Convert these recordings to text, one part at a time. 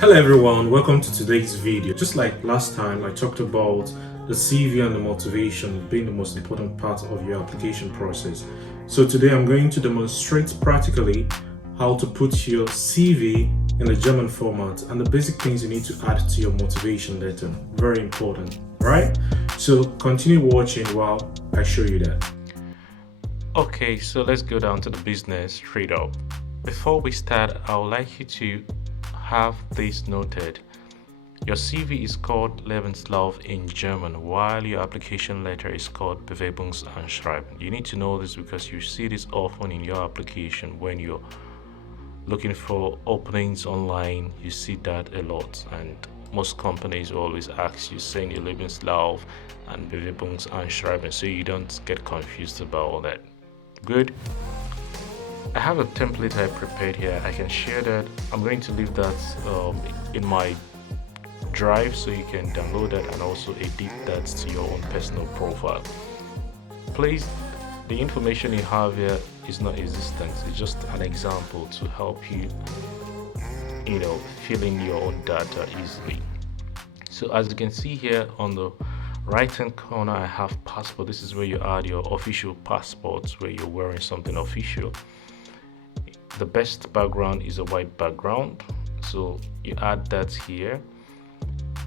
Hello everyone, welcome to today's video. Just like last time, I talked about the CV and the motivation being the most important part of your application process. So today I'm going to demonstrate practically how to put your CV in the German format and the basic things you need to add to your motivation letter. Very important, right? So continue watching while I show you that. Okay, so let's go down to the business straight up. Before we start, I would like you to have this noted. Your CV is called Lebenslauf in German, while your application letter is called Bewerbungsanschreiben. You need to know this because you see this often in your application when you're looking for openings online. You see that a lot, and most companies always ask you send your Lebenslauf and Bewerbungsanschreiben, so you don't get confused about all that. Good. I have a template I prepared here. I can share that. I'm going to leave that in my drive so you can download that and also edit that to your own personal profile. Please, the information you have here is not existent. It's just an example to help you fill in your own data easily. So as you can see here on the right hand corner, I have passport. This is where you add your official passports, where you're wearing something official. The best background is a white background, so you add that here,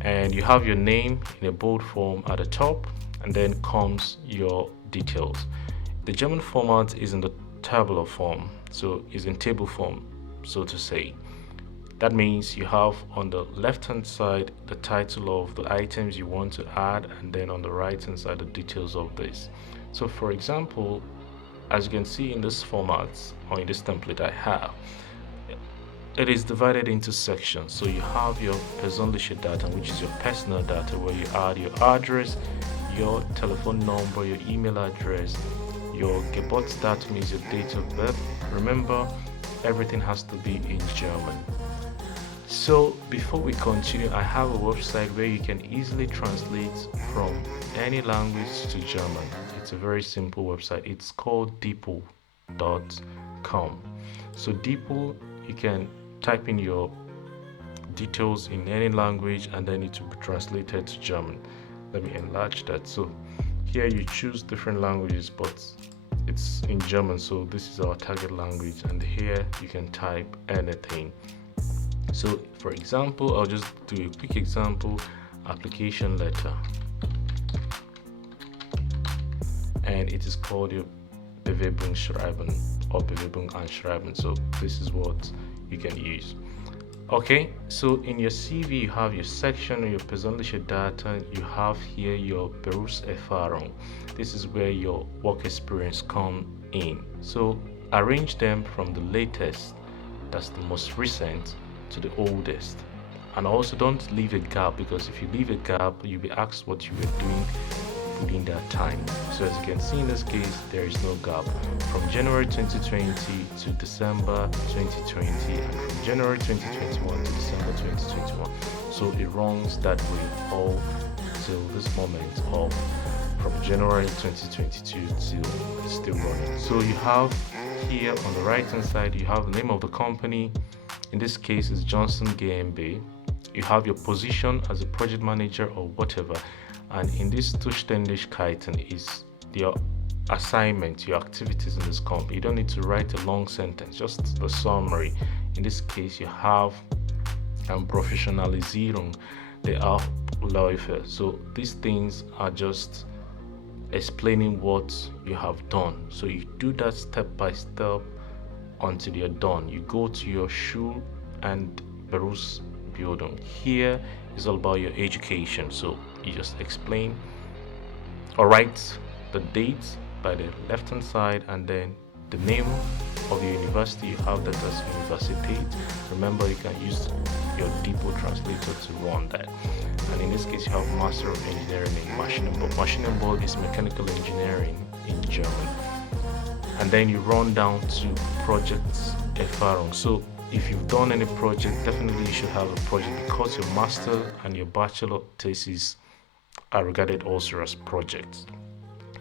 and you have your name in a bold form at the top, and then comes your details. The German format is in the tabular form, so is in table form, so to say. That means you have on the left hand side the title of the items you want to add, and then on the right hand side the details of this. So for example, as you can see in this format or in this template I have, it is divided into sections. So you have your persönliche data, which is your personal data, where you add your address, your telephone number, your email address, your Geburtsdatum is your date of birth. Remember, everything has to be in German. So before we continue, I have a website where you can easily translate from any language to German. It's a very simple website. It's called Depot.com. So Depot, you can type in your details in any language and then it will be translated to German. Let me enlarge that. So here you choose different languages, but it's in German, so this is our target language, and here you can type anything. So for example, I'll just do a quick example: application letter, and it is called your Bewerbungsschreiben or Bewerbungsanschreiben. So this is what you can use. Okay, so in your CV you have your section, your persönliche data. You have here your Berufserfahrung. This is where your work experience come in. So arrange them from the latest, that's the most recent, to the oldest. And also don't leave a gap, because if you leave a gap you'll be asked what you were doing within that time. So as you can see in this case, there is no gap from January 2020 to December 2020, and from January 2021 to December 2021. So it runs that way all till this moment, of from January 2022 till it's still running. So you have here on the right hand side, you have the name of the company. In this case is Johnson GmbH. You have your position as a project manager or whatever, and in this Zuständigkeiten is your assignment, your activities in this company. You don't need to write a long sentence, just the summary. In this case you have Professionalisierung der Abläufe. So these things are just explaining what you have done. So you do that step by step until you're done. You go to your Schul- and Berufsbildung. Here is all about your education. So you just explain or write the dates by the left hand side, and then the name of your university. You have that as Universität. Remember, you can use your Depot translator to run that. And in this case you have Master of Engineering in Maschinenbau. Maschinenbau is mechanical engineering in German. And then you run down to projects Erfahrung. So if you've done any project, definitely you should have a project, because your master and your bachelor thesis are regarded also as projects.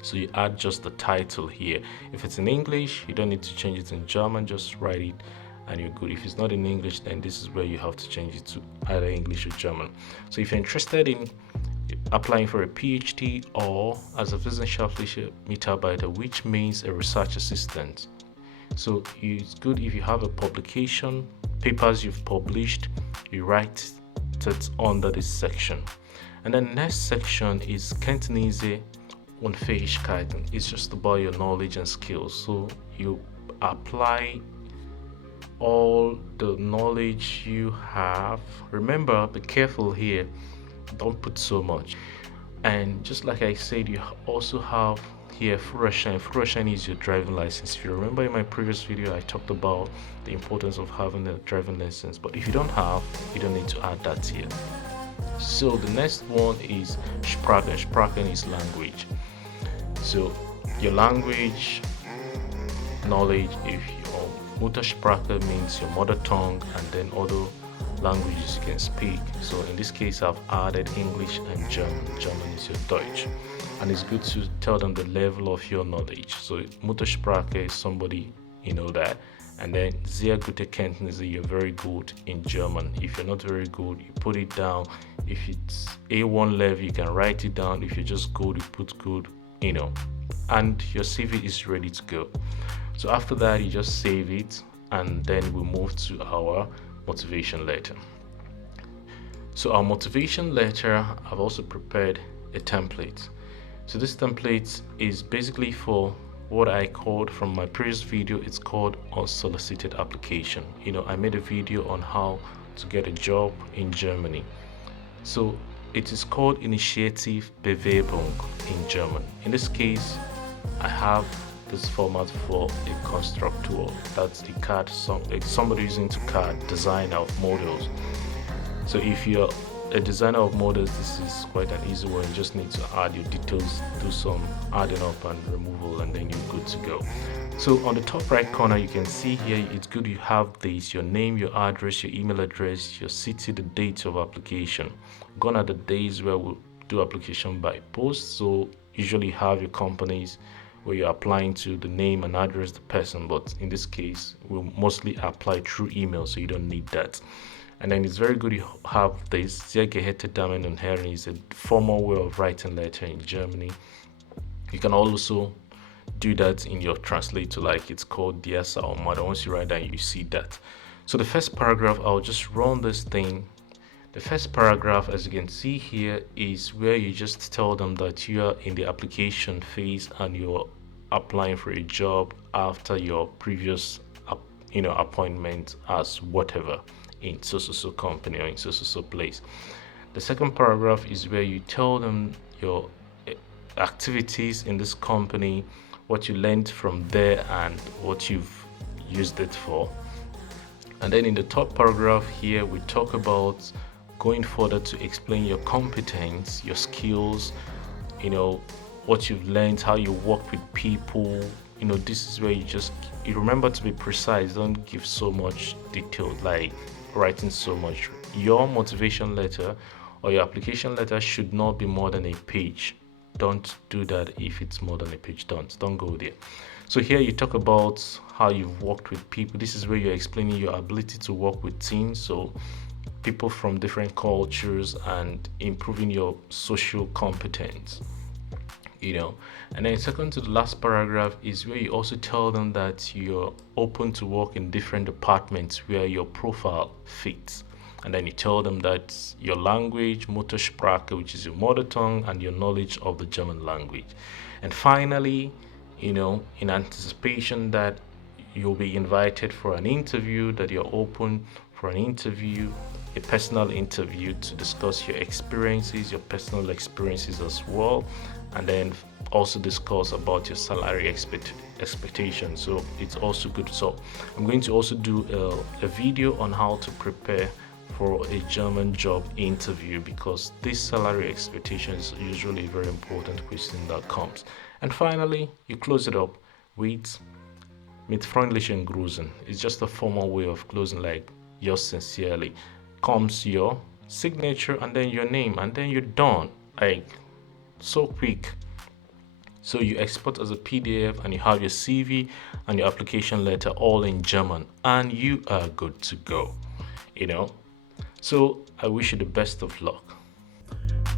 So you add just the title here. If it's in English, you don't need to change it in German, just write it and you're good. If it's not in English, then this is where you have to change it to either English or German. So if you're interested in applying for a PhD or as a wissenschaftlicher Mitarbeiter, which means a research assistant, so it's good if you have a publication, papers you've published, you write it under this section. And then next section is Kenntnisse und Fähigkeiten. It's just about your knowledge and skills. So you apply all the knowledge you have. Remember, be careful here, don't put so much. And just like I said, you also have here Führerschein. Führerschein is your driving license. If you remember in my previous video, I talked about the importance of having a driving license, but if you don't have, you don't need to add that here. So the next one is Sprachen. Sprachen is language. So your language knowledge, if your Muttersprache means your mother tongue, and then other languages you can speak. So in this case, I've added English and German. German is your Deutsch, and it's good to tell them the level of your knowledge. So Muttersprache is somebody that, and then sehr gute Kenntnisse, you're very good in German. If you're not very good, you put it down. If it's A1 level, you can write it down. If you're just good, you put good, and your CV is ready to go. So after that, you just save it, and then we move to our motivation letter. So our motivation letter, I've also prepared a template. So this template is basically for what I called from my previous video, it's called unsolicited application. I made a video on how to get a job in Germany. So it is called Initiative Bewerbung in German. In this case, I have this format for a constructor. That's a CAD, somebody using to CAD, designer of models. So if you're a designer of models, this is quite an easy one. You just need to add your details, do some adding up and removal, and then you're good to go. So on the top right corner, you can see here, it's good you have this: your name, your address, your email address, your city, the date of application. Gone are the days where we'll do application by post. So usually you have your companies where you're applying to, the name and address, the person, but in this case we'll mostly apply through email, so you don't need that. And then it's very good you have this. Sehr geehrte Damen und Herren is a formal way of writing letter in Germany. You can also do that in your translator, like it's called Dear Sir or Mother. Once you write that, you see that. So the first paragraph, I'll just run this thing. The first paragraph, as you can see here, is where you just tell them that you are in the application phase and you're applying for a job after your previous appointment as whatever in so company or in so place. The second paragraph is where you tell them your activities in this company, what you learned from there and what you've used it for. And then in the top paragraph here, we talk about going further to explain your competence, your skills, what you've learned, how you work with people. This is where you remember to be precise. Don't give so much detail, like writing so much. Your motivation letter or your application letter should not be more than a page. Don't do that. If it's more than a page, don't go there. So here you talk about how you've worked with people. This is where you're explaining your ability to work with teams, so people from different cultures, and improving your social competence. And then second to the last paragraph is where you also tell them that you're open to work in different departments where your profile fits. And then you tell them that your language, Muttersprache, which is your mother tongue, and your knowledge of the German language. And finally, in anticipation that you'll be invited for an interview, that you're open for an interview, a personal interview, to discuss your experiences, your personal experiences as well, and then also discuss about your salary expectation. So it's also good. So I'm going to also do a video on how to prepare for a German job interview, because this salary expectation is usually a very important question that comes. And finally, you close it up with mit freundlichen Grüßen. It's just a formal way of closing, like yours sincerely. Comes your signature and then your name, and then you're done. Like, so quick. So you export as a PDF and you have your CV and your application letter all in German and you are good to go, So I wish you the best of luck.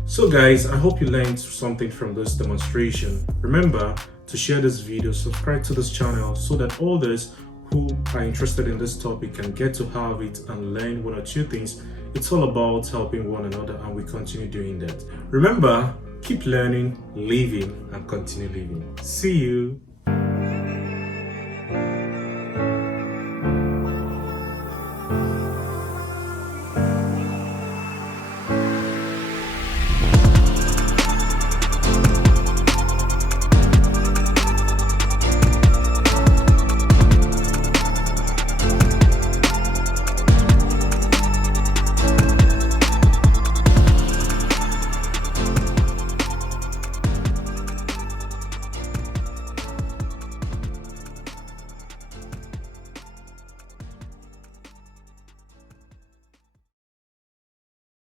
So guys, I hope you learned something from this demonstration. Remember to share this video, subscribe to this channel so that others who are interested in this topic can get to have it and learn one or two things. It's all about helping one another and we continue doing that. Remember, keep learning, living and continue living. See you.